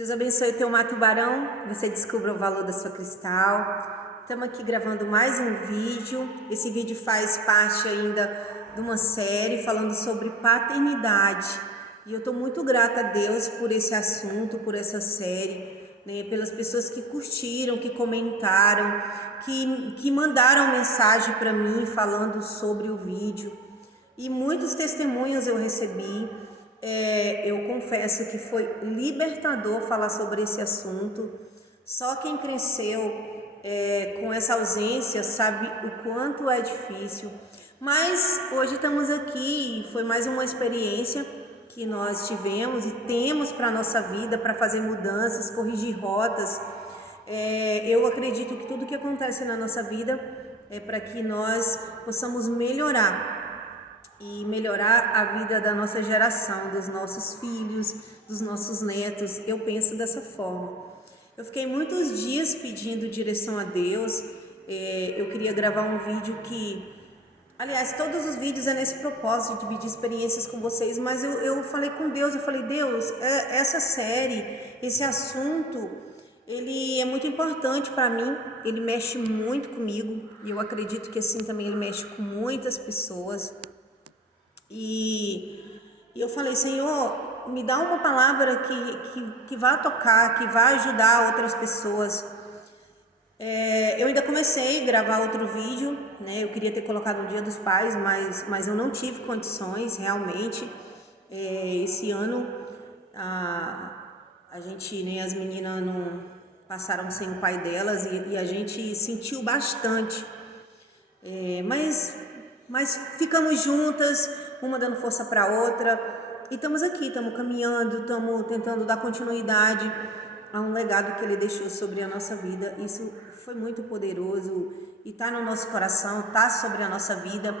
Deus abençoe teu mar tubarão, você descubra o valor da sua cristal. Estamos aqui gravando mais um vídeo. Esse vídeo faz parte ainda de uma série falando sobre paternidade. E eu estou muito grata a Deus por esse assunto, por essa série, né? Pelas pessoas que curtiram, que comentaram, que mandaram mensagem para mim falando sobre o vídeo. E muitos testemunhos eu recebi. Eu confesso que foi libertador falar sobre esse assunto. Só quem cresceu com essa ausência sabe o quanto é difícil. Mas hoje estamos aqui e foi mais uma experiência que nós tivemos e temos para a nossa vida, para fazer mudanças, corrigir rotas. Eu acredito que tudo que acontece na nossa vida é para que nós possamos melhorar e melhorar a vida da nossa geração, dos nossos filhos, dos nossos netos. Eu penso dessa forma. Eu fiquei muitos dias pedindo direção a Deus. Eu queria gravar um vídeo aliás, todos os vídeos é nesse propósito de dividir experiências com vocês, mas eu falei com Deus, eu falei, Deus, essa série, esse assunto, ele é muito importante para mim, ele mexe muito comigo, e eu acredito que assim também ele mexe com muitas pessoas. E eu falei, Senhor, me dá uma palavra que vá tocar, que vá ajudar outras pessoas. Eu ainda comecei a gravar outro vídeo, né? Eu queria ter colocado no Dia dos Pais, mas eu não tive condições realmente. Esse ano a gente, né, as meninas não passaram sem o pai delas e a gente sentiu bastante. Mas ficamos juntas, uma dando força para a outra, e estamos aqui, estamos caminhando, estamos tentando dar continuidade a um legado que ele deixou sobre a nossa vida. Isso foi muito poderoso e está no nosso coração, está sobre a nossa vida,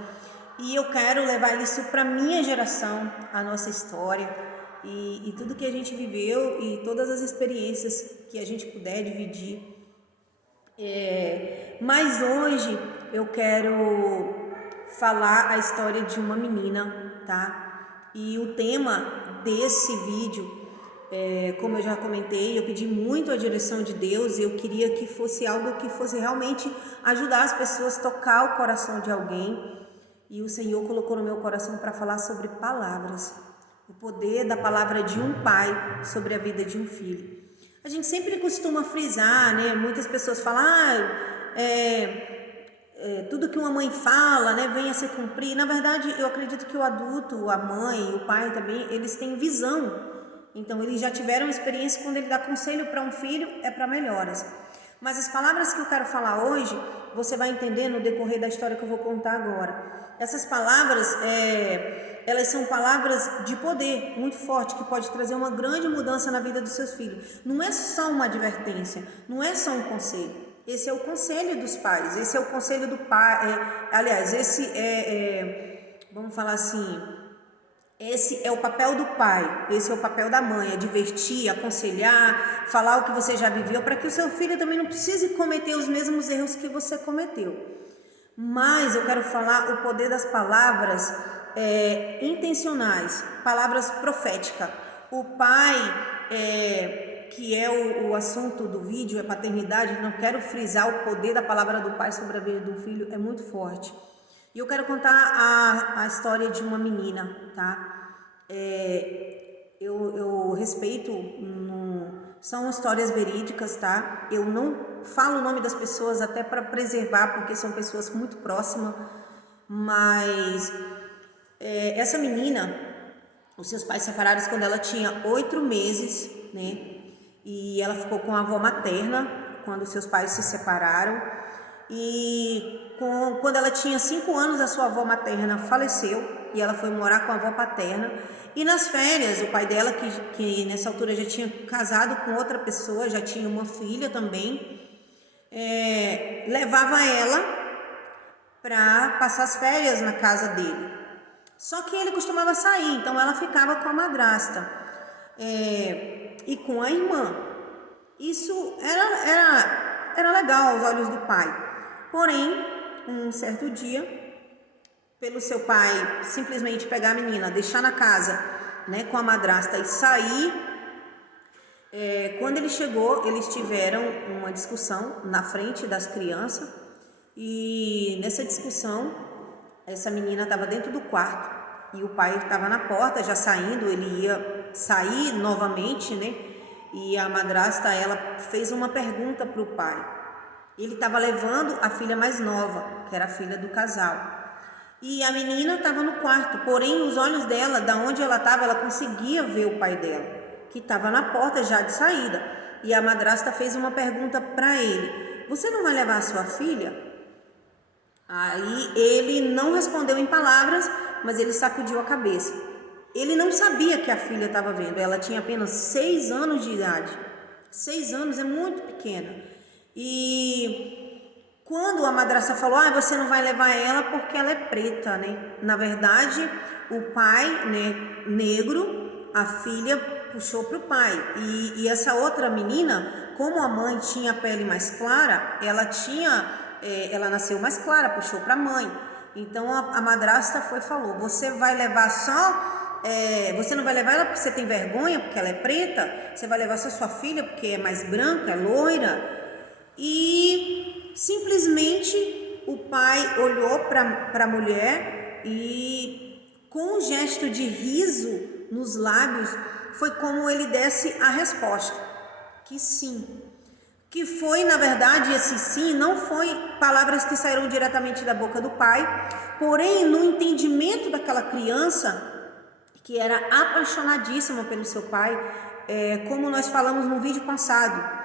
e eu quero levar isso para a minha geração, a nossa história, e tudo que a gente viveu e todas as experiências que a gente puder dividir. Mas hoje eu quero falar a história de uma menina, tá? E o tema desse vídeo, como eu já comentei, eu pedi muito a direção de Deus. Eu queria que fosse algo que fosse realmente ajudar as pessoas, tocar o coração de alguém. E o Senhor colocou no meu coração para falar sobre palavras, o poder da palavra de um pai sobre a vida de um filho. A gente sempre costuma frisar, né? Muitas pessoas falam, tudo que uma mãe fala, né, vem a se cumprir. Na verdade, eu acredito que o adulto, a mãe, o pai também, eles têm visão. Então, eles já tiveram experiência. Quando ele dá conselho para um filho, é para melhoras. Mas as palavras que eu quero falar hoje, você vai entender no decorrer da história que eu vou contar agora. Essas palavras, elas são palavras de poder muito forte, que pode trazer uma grande mudança na vida dos seus filhos. Não é só uma advertência, não é só um conselho. Esse é o conselho dos pais, esse é o conselho do pai. Aliás, esse vamos falar assim, esse é o papel do pai, esse é o papel da mãe, advertir, aconselhar, falar o que você já viveu, para que o seu filho também não precise cometer os mesmos erros que você cometeu. Mas eu quero falar o poder das palavras intencionais, palavras proféticas. O pai, que é o assunto do vídeo, é paternidade. Não quero frisar o poder da palavra do pai sobre a vida do filho, é muito forte. E eu quero contar a história de uma menina, tá? Eu respeito, são histórias verídicas, tá? Eu não falo o nome das pessoas até para preservar, porque são pessoas muito próximas, mas essa menina, os seus pais separaram quando ela tinha 8 meses, né? E ela ficou com a avó materna quando seus pais se separaram. E quando ela tinha 5 anos, a sua avó materna faleceu e ela foi morar com a avó paterna. E nas férias, o pai dela, que nessa altura já tinha casado com outra pessoa, já tinha uma filha também, levava ela para passar as férias na casa dele. Só que ele costumava sair, então ela ficava com a madrasta e com a irmã. Isso era legal aos olhos do pai. Porém, um certo dia, pelo seu pai simplesmente pegar a menina, deixar na casa, né, com a madrasta e sair, Quando ele chegou, eles tiveram uma discussão na frente das crianças, e nessa discussão, essa menina estava dentro do quarto e o pai estava na porta já saindo, ele ia sair novamente, né? E a madrasta, ela fez uma pergunta para o pai. Ele estava levando a filha mais nova, que era a filha do casal. E a menina estava no quarto, porém os olhos dela, da onde ela estava, ela conseguia ver o pai dela, que estava na porta já de saída. E a madrasta fez uma pergunta para ele: você não vai levar a sua filha? Aí ele não respondeu em palavras, mas ele sacudiu a cabeça. Ele não sabia que a filha estava vendo, ela tinha apenas 6 anos de idade. 6 anos é muito pequena. E quando a madrasta falou: você não vai levar ela porque ela é preta, né? Na verdade, o pai, né, negro, a filha puxou para o pai. E essa outra menina, como a mãe tinha a pele mais clara, ela nasceu mais clara, puxou para a mãe. Então a madrasta falou: você vai levar você não vai levar ela porque você tem vergonha, porque ela é preta? Você vai levar só sua filha porque é mais branca, é loira? E simplesmente o pai olhou para a mulher e, com um gesto de riso nos lábios, foi como ele desse a resposta, que sim. Que foi, na verdade, esse sim não foi palavras que saíram diretamente da boca do pai, porém, no entendimento daquela criança, que era apaixonadíssima pelo seu pai, como nós falamos no vídeo passado,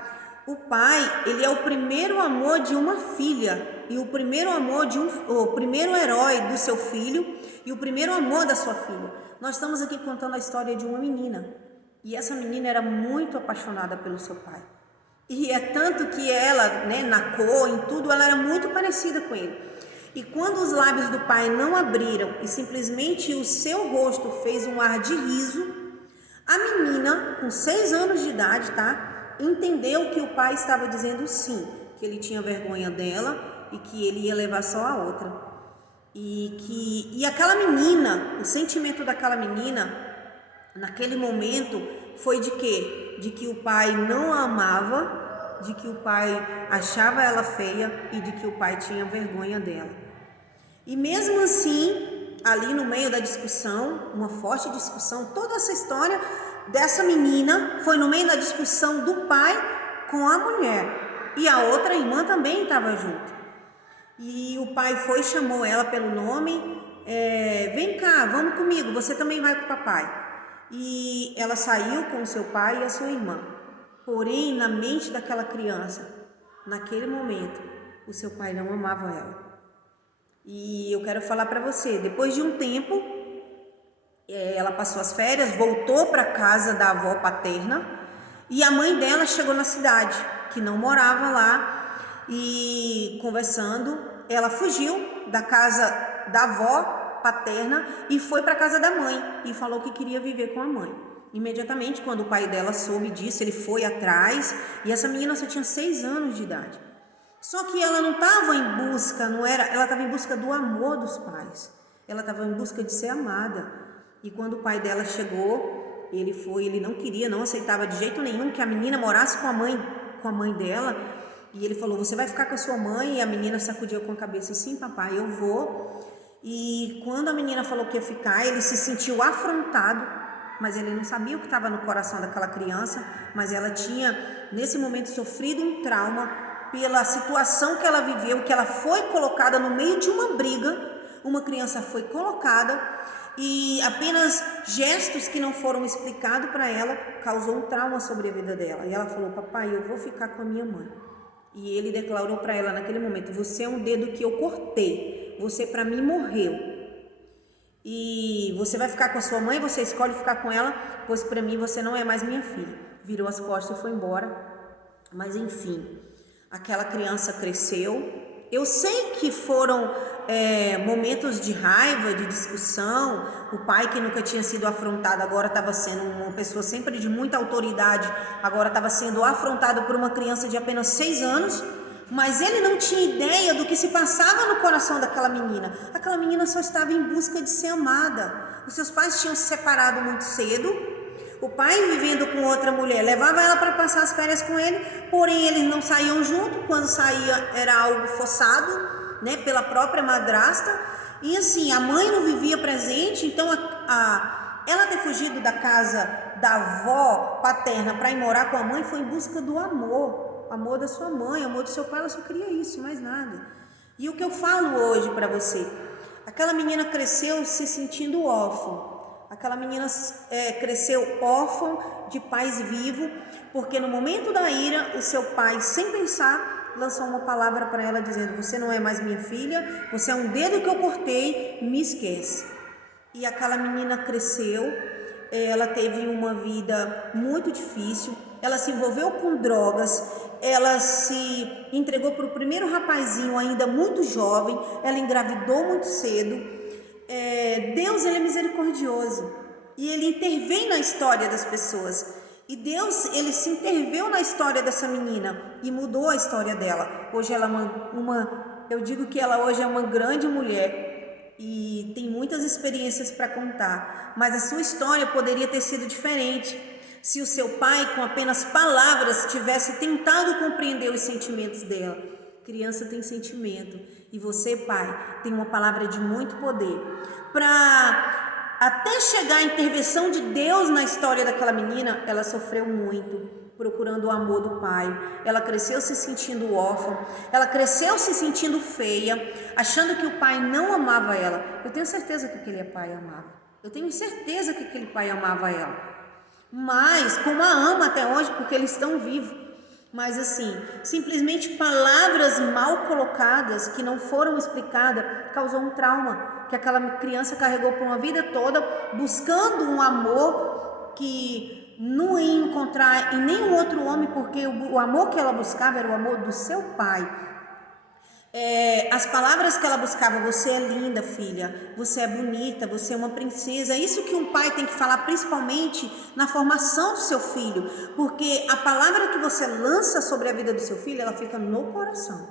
o pai, ele é o primeiro amor de uma filha, e o primeiro amor o primeiro herói do seu filho, e o primeiro amor da sua filha. Nós estamos aqui contando a história de uma menina, e essa menina era muito apaixonada pelo seu pai. E é tanto que ela, né, na cor, em tudo, ela era muito parecida com ele. E quando os lábios do pai não abriram e simplesmente o seu rosto fez um ar de riso, a menina, com 6 anos de idade, entendeu que o pai estava dizendo sim, que ele tinha vergonha dela e que ele ia levar só a outra. E aquela menina, o sentimento daquela menina, naquele momento, foi de quê? De que o pai não a amava, de que o pai achava ela feia e de que o pai tinha vergonha dela. E mesmo assim, ali no meio da discussão, uma forte discussão, toda essa história dessa menina foi no meio da discussão do pai com a mulher. E a outra irmã também estava junto. E o pai chamou ela pelo nome: vem cá, vamos comigo, você também vai com o papai. E ela saiu com o seu pai e a sua irmã. Porém, na mente daquela criança, naquele momento, o seu pai não amava ela. E eu quero falar para você, depois de um tempo, ela passou as férias, voltou para a casa da avó paterna, e a mãe dela chegou na cidade, que não morava lá, e conversando, ela fugiu da casa da avó paterna e foi para a casa da mãe e falou que queria viver com a mãe. Imediatamente, quando o pai dela soube disso, ele foi atrás, e essa menina só tinha 6 anos de idade. Só que ela não estava em busca, ela estava em busca do amor dos pais. Ela estava em busca de ser amada. E quando o pai dela chegou, ele não queria, não aceitava de jeito nenhum que a menina morasse com a mãe dela. E ele falou: você vai ficar com a sua mãe? E a menina sacudiu com a cabeça: sim, papai, eu vou. E quando a menina falou que ia ficar, ele se sentiu afrontado, mas ele não sabia o que estava no coração daquela criança, mas ela tinha, nesse momento, sofrido um trauma pela situação que ela viveu, que ela foi colocada no meio de uma briga. Uma criança foi colocada e apenas gestos que não foram explicados para ela causou um trauma sobre a vida dela. E ela falou: papai, eu vou ficar com a minha mãe. E ele declarou para ela naquele momento: você é um dedo que eu cortei, você para mim morreu. E você vai ficar com a sua mãe, você escolhe ficar com ela, pois para mim você não é mais minha filha. Virou as costas e foi embora. Mas enfim, aquela criança cresceu. Eu sei que foram momentos de raiva, de discussão. O pai, que nunca tinha sido afrontado, agora estava sendo uma pessoa sempre de muita autoridade, agora estava sendo afrontado por uma criança de apenas 6 anos. Mas ele não tinha ideia do que se passava no coração daquela menina. Aquela menina só estava em busca de ser amada. Os seus pais tinham se separado muito cedo. O pai, vivendo com outra mulher, levava ela para passar as férias com ele, porém eles não saíam junto. Quando saía era algo forçado, né, pela própria madrasta. E assim, a mãe não vivia presente, então ela ter fugido da casa da avó paterna para ir morar com a mãe foi em busca do amor da sua mãe, amor do seu pai. Ela só queria isso, mais nada. E o que eu falo hoje para você, aquela menina cresceu se sentindo órfã. Aquela menina cresceu órfã de pais vivos, porque no momento da ira, o seu pai, sem pensar, lançou uma palavra para ela dizendo: você não é mais minha filha, você é um dedo que eu cortei, me esquece. E aquela menina cresceu, ela teve uma vida muito difícil, ela se envolveu com drogas, ela se entregou para o primeiro rapazinho ainda muito jovem, ela engravidou muito cedo. Deus, ele é misericordioso e ele intervém na história das pessoas. E Deus, ele se interveio na história dessa menina e mudou a história dela. Hoje ela eu digo que ela hoje é uma grande mulher e tem muitas experiências para contar, mas a sua história poderia ter sido diferente se o seu pai, com apenas palavras, tivesse tentado compreender os sentimentos dela. Criança tem sentimento e você, pai, tem uma palavra de muito poder para até chegar a intervenção de Deus na história daquela menina. Ela sofreu muito procurando o amor do pai, ela cresceu se sentindo órfã, ela cresceu se sentindo feia, achando que o pai não amava ela. Eu tenho certeza que aquele pai amava, eu tenho certeza que aquele pai amava ela, mas como a ama até hoje, porque eles estão vivos. Mas assim, simplesmente palavras mal colocadas que não foram explicadas causou um trauma que aquela criança carregou por uma vida toda, buscando um amor que não ia encontrar em nenhum outro homem, porque o amor que ela buscava era o amor do seu pai. As palavras que ela buscava: você é linda, filha, você é bonita, você é uma princesa. É isso que um pai tem que falar, principalmente na formação do seu filho, porque a palavra que você lança sobre a vida do seu filho, ela fica no coração,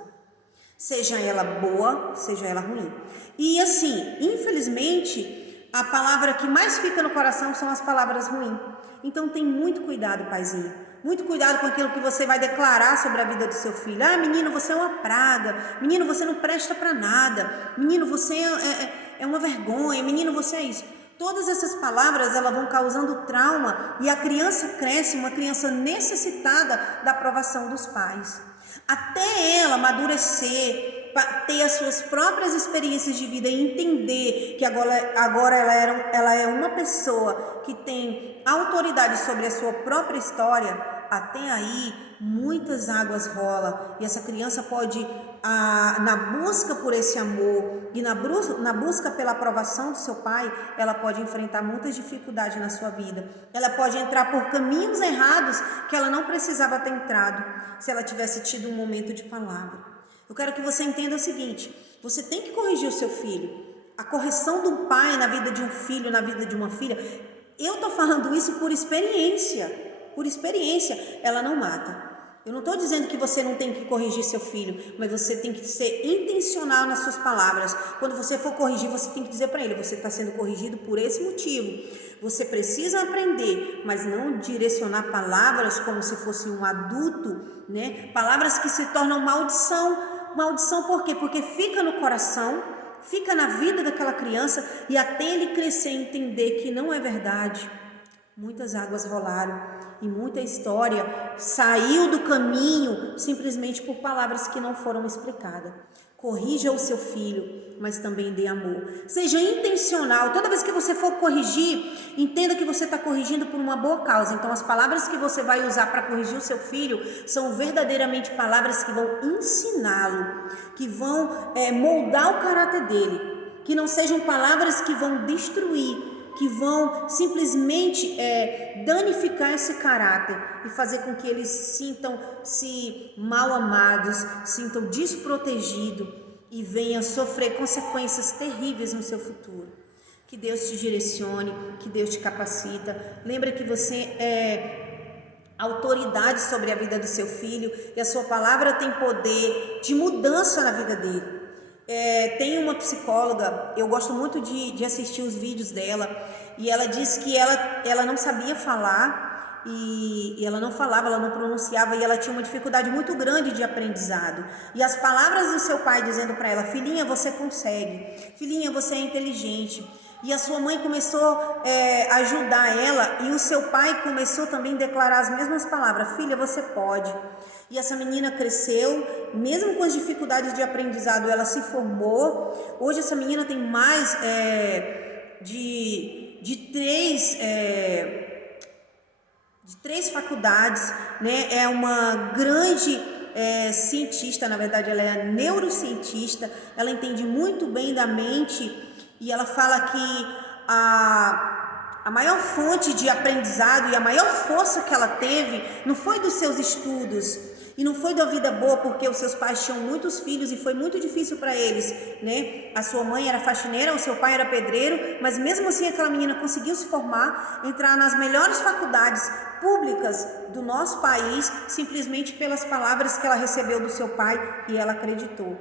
seja ela boa, seja ela ruim. E assim, infelizmente, a palavra que mais fica no coração são as palavras ruins. Então tem muito cuidado, paizinho. Muito cuidado com aquilo que você vai declarar sobre a vida do seu filho. Ah, menino, você é uma praga. Menino, você não presta para nada. Menino, você é uma vergonha. Menino, você é isso. Todas essas palavras, elas vão causando trauma e a criança cresce, uma criança necessitada da aprovação dos pais. Até ela amadurecer, ter as suas próprias experiências de vida e entender que agora ela é uma pessoa que tem autoridade sobre a sua própria história. Até aí muitas águas rolam e essa criança pode, na busca por esse amor e na busca pela aprovação do seu pai, ela pode enfrentar muitas dificuldades na sua vida. Ela pode entrar por caminhos errados que ela não precisava ter entrado se ela tivesse tido um momento de palavra. Eu quero que você entenda o seguinte: você tem que corrigir o seu filho. A correção do pai na vida de um filho, na vida de uma filha, eu estou falando isso por experiência. Por experiência, ela não mata. Eu não estou dizendo que você não tem que corrigir seu filho, mas você tem que ser intencional nas suas palavras. Quando você for corrigir, você tem que dizer para ele: você está sendo corrigido por esse motivo. Você precisa aprender, mas não direcionar palavras como se fosse um adulto, né? Palavras que se tornam maldição. Maldição por quê? Porque fica no coração, fica na vida daquela criança e até ele crescer e entender que não é verdade. Muitas águas rolaram e muita história saiu do caminho simplesmente por palavras que não foram explicadas. Corrija o seu filho, mas também dê amor. Seja intencional. Toda vez que você for corrigir, entenda que você está corrigindo por uma boa causa. Então as palavras que você vai usar para corrigir o seu filho são verdadeiramente palavras que vão ensiná-lo, que vão moldar o caráter dele, que não sejam palavras que vão destruir, que vão simplesmente danificar esse caráter e fazer com que eles sintam-se mal amados, sintam desprotegidos e venham sofrer consequências terríveis no seu futuro. Que Deus te direcione, que Deus te capacita. Lembra que você é autoridade sobre a vida do seu filho e a sua palavra tem poder de mudança na vida dele. Tem uma psicóloga, eu gosto muito de assistir os vídeos dela, e ela disse que ela não sabia falar, e ela não falava, ela não pronunciava, e ela tinha uma dificuldade muito grande de aprendizado. E as palavras do seu pai dizendo para ela: filhinha, você consegue, filhinha, você é inteligente. E a sua mãe começou a ajudar ela, e o seu pai começou também a declarar as mesmas palavras: filha, você pode. E essa menina cresceu, mesmo com as dificuldades de aprendizado, ela se formou. Hoje essa menina tem mais de três faculdades, né? É uma grande cientista, na verdade ela é neurocientista, ela entende muito bem da mente, e ela fala que a maior fonte de aprendizado e a maior força que ela teve não foi dos seus estudos e não foi da vida boa, porque os seus pais tinham muitos filhos e foi muito difícil para eles, né? A sua mãe era faxineira, o seu pai era pedreiro, mas mesmo assim aquela menina conseguiu se formar, entrar nas melhores faculdades públicas do nosso país, simplesmente pelas palavras que ela recebeu do seu pai, e ela acreditou.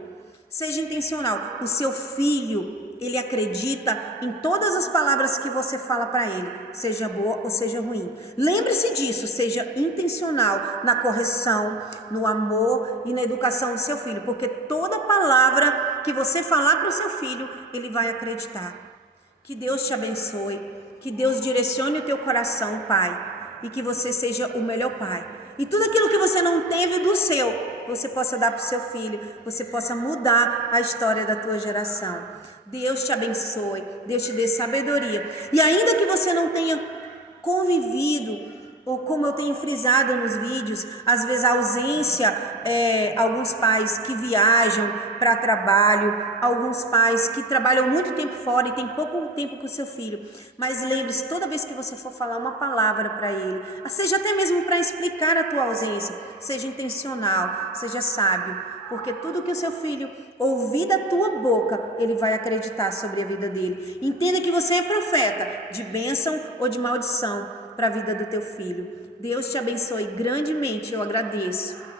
Seja intencional. O seu filho, ele acredita em todas as palavras que você fala para ele, seja boa ou seja ruim. Lembre-se disso, seja intencional na correção, no amor e na educação do seu filho, porque toda palavra que você falar para o seu filho, ele vai acreditar. Que Deus te abençoe, que Deus direcione o teu coração, pai, e que você seja o melhor pai. E tudo aquilo que você não teve do seu, você possa dar para o seu filho, você possa mudar a história da tua geração. Deus te abençoe, Deus te dê sabedoria. E ainda que você não tenha convivido, ou como eu tenho frisado nos vídeos, às vezes a ausência, alguns pais que viajam para trabalho, alguns pais que trabalham muito tempo fora e tem pouco tempo com o seu filho. Mas lembre-se, toda vez que você for falar uma palavra para ele, seja até mesmo para explicar a tua ausência, seja intencional, seja sábio, porque tudo que o seu filho ouvir da tua boca, ele vai acreditar sobre a vida dele. Entenda que você é profeta de bênção ou de maldição para a vida do teu filho. Deus te abençoe grandemente, eu agradeço.